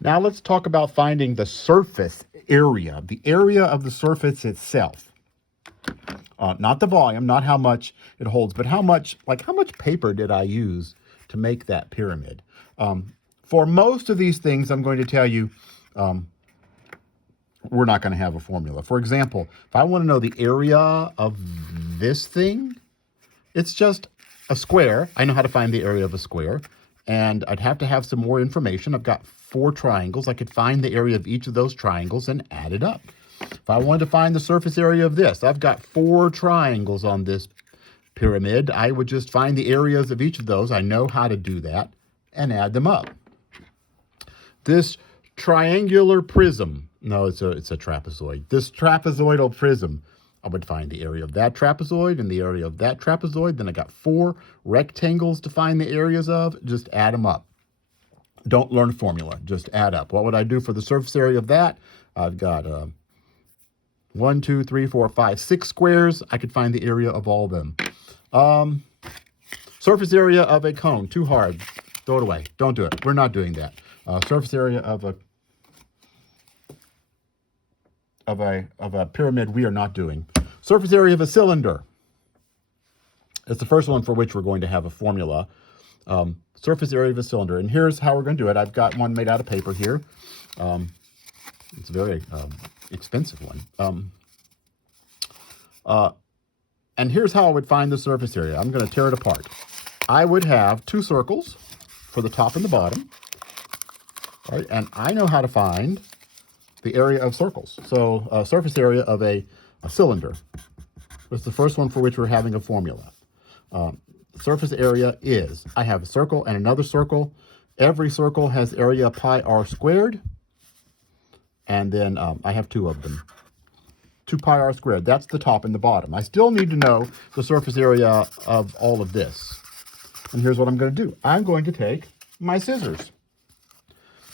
Now let's talk about finding the surface area, the area of the surface itself. Not the volume, not how much it holds, but how much paper did I use to make that pyramid? For most of these things, I'm going to tell you, we're not going to have a formula. For example, if I want to know the area of this thing, it's just a square. I know how to find the area of a square, and I'd have to have some more information. I've got 4 triangles. I could find the area of each of those triangles and add it up. If I wanted to find the surface area of this, I've got 4 triangles on this pyramid. I would just find the areas of each of those. I know how to do that and add them up. This triangular prism, no, it's a trapezoid. This trapezoidal prism, I would find the area of that trapezoid and the area of that trapezoid. Then I got 4 rectangles to find the areas of. Just add them up. Don't learn a formula. Just add up. What would I do for the surface area of that? I've got 1, 2, 3, 4, 5, 6 squares. I could find the area of all of them. Surface area of a cone. Too hard. Throw it away. Don't do it. We're not doing that. Surface area of a pyramid, we are not doing. Surface area of a cylinder. It's the first one for which we're going to have a formula. Surface area of a cylinder. And here's how we're going to do it. I've got one made out of paper here. It's a very expensive one. And here's how I would find the surface area. I'm going to tear it apart. I would have 2 circles for the top and the bottom. Right? And I know how to find the area of circles. So surface area of a cylinder. That's the first one for which we're having a formula. Surface area is, I have a circle and another circle. Every circle has area pi r squared. And then I have 2 of them. 2 pi r squared. That's the top and the bottom. I still need to know the surface area of all of this. And here's what I'm going to do. I'm going to take my scissors.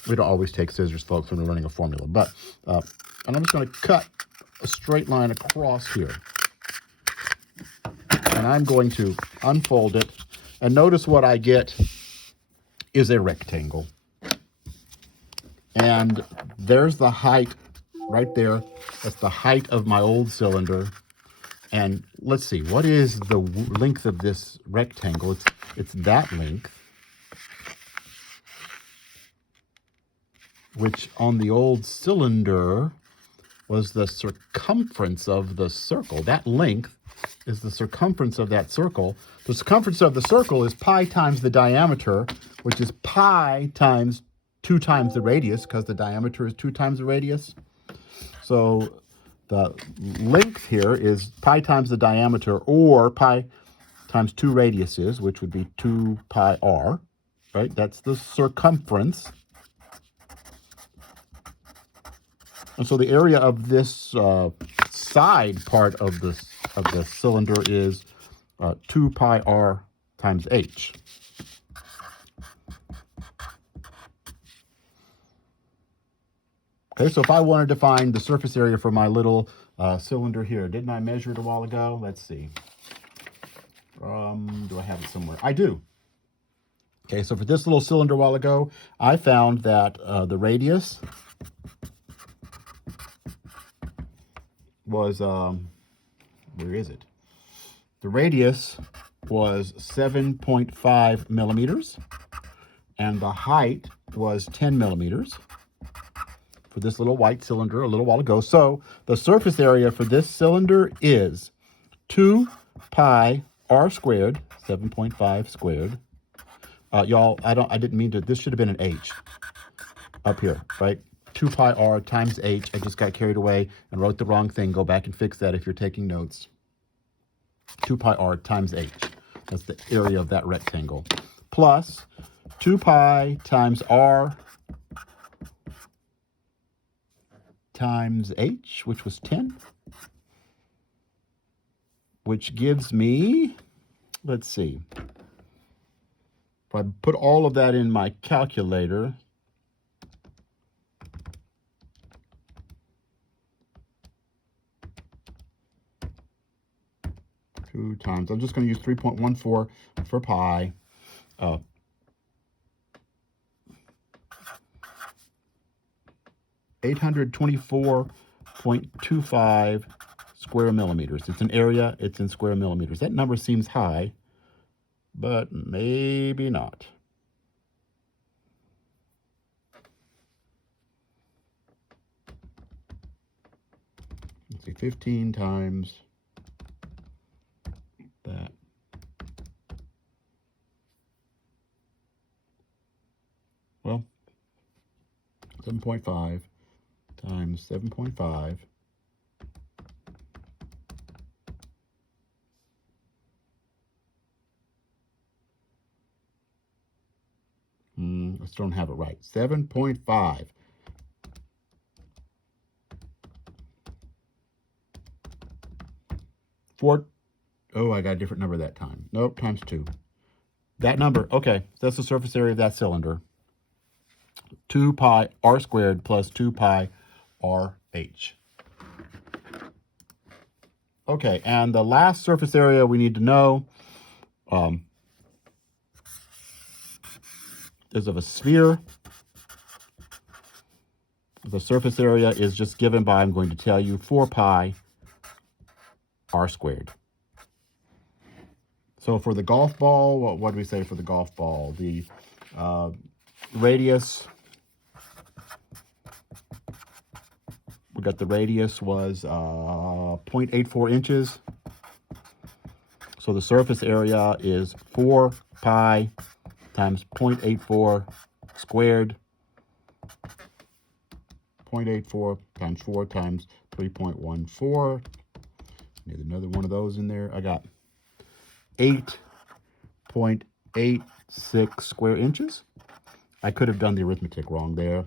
We don't always take scissors, folks, when we're running a formula. But, and I'm just going to cut a straight line across here. And I'm going to unfold it. And notice what I get is a rectangle. And there's the height right there. That's the height of my old cylinder. And let's see, what is the length of this rectangle? It's that length, which on the old cylinder was the circumference of the circle. That length is the circumference of that circle. The circumference of the circle is pi times the diameter, which is pi times 2 times the radius, because the diameter is 2 times the radius. So the length here is pi times the diameter, or pi times 2 radiuses, which would be 2 pi r, right? That's the circumference. And so the area of this side part of the cylinder is 2 pi r times h. Okay, so if I wanted to find the surface area for my little cylinder here, didn't I measure it a while ago? Let's see. Do I have it somewhere? I do. Okay, so for this little cylinder a while ago, I found that the radius was, where is it? The radius was 7.5 millimeters, and the height was 10 millimeters. For this little white cylinder a little while ago. So the surface area for this cylinder is 2 pi r squared, 7.5 squared. Y'all, I didn't mean to, this should have been an h up here, right? 2 pi r times h. I just got carried away and wrote the wrong thing. Go back and fix that if you're taking notes. 2 pi r times h. That's the area of that rectangle. Plus 2 pi times r times h, which was 10, which gives me, let's see, if I put all of that in my calculator, two times, I'm just going to use 3.14 for pi, 824.25 square millimeters. It's an area, it's in square millimeters. That number seems high, but maybe not. Let's see, 15 times that. Well, 7.5 times 7.5. I still don't have it right. 7.5. Oh, I got a different number that time. Nope, times 2. That number, okay, that's the surface area of that cylinder. 2 pi r squared plus 2 pi RH. Okay, and the last surface area we need to know is of a sphere. The surface area is just given by, I'm going to tell you, 4 pi r squared. So for the golf ball, what do we say for the golf ball? The radius, we got the radius was 0.84 inches. So the surface area is 4 pi times 0.84 squared. 0.84 times 4 times 3.14. Need another one of those in there. I got 8.86 square inches. I could have done the arithmetic wrong there.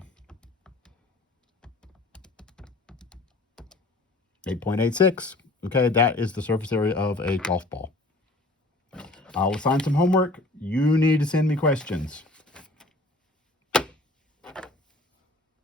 8.86. Okay, that is the surface area of a golf ball. I'll assign some homework. You need to send me questions.